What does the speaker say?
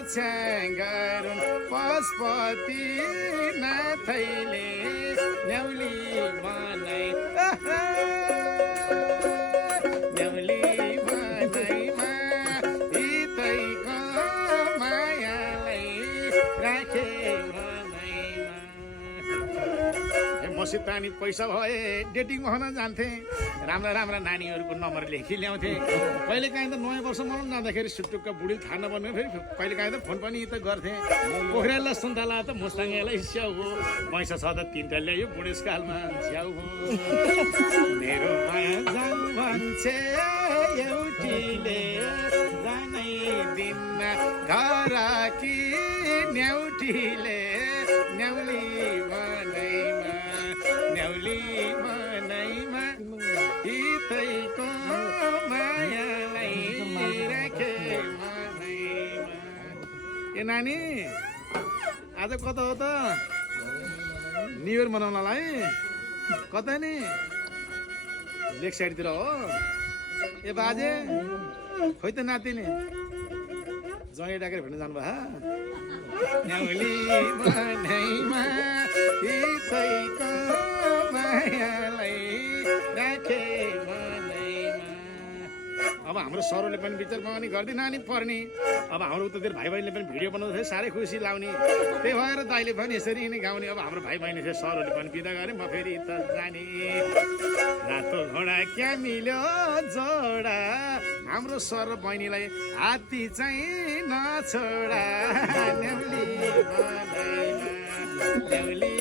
रक्षा गरून् पशुपति नाथैले न्याउली बनाई न्याउली बनाइमा हितैको मायालाई राखे बनाइमा। मसित पानी पैसा भए डेटिङ गर्न जान्थे, राम्रा राम्रा नानीहरूको नम्बर लेखी ल्याउँथे। कहिलेकाहीँ त नयाँ वर्ष मनाउन जाँदाखेरि सुटुक्क बुढी थाहा नपर्ने फेरि कहिलेकाहीँ त फोन पनि त गर्थे। पोखरेललाई सुन्तला त मुस्ताङलाई स्याउ हो, पैसा छ त 3टा ल्यायो बुढेसकालमा झ्याउ हो। मेरो माया जाऊ भन्छे एउटीले जानै दिन्न घर कि न्याउटीले न्याउली बनाइमा न्याउली बनाइमा हितैको मायालाई राखे बनाइमा। ए नानी आज कता हो त? न्यु इयर मनाउनलाई कता नि? लेक साइडतिर हो। ए बाजे खोइ त नातिनी जय डाकेर भेट्न जानुभयो। न्याउली बनाइमा हितैको मायालाई राखे बनाइमा। अब हाम्रो सरोले पनि विचार पनि गर्दै नानी पर्ने। अब हाम्रो उतातिर भाइ बहिनीले पनि भिडियो बनाउँदै साह्रै खुसी लाउने। त्यही भएर दाइले पनि यसरी नै गाउने। अब हाम्रो भाइ बहिनी चाहिँ सरोले पनि बिदा गरे, म फेरि त जाने। रातो घोडा क्या मिल्यो जोडा, हाम्रो सर बहिनीलाई हात्ती चाहिँ नछोडा। न्याउली बनाइमा न्याउली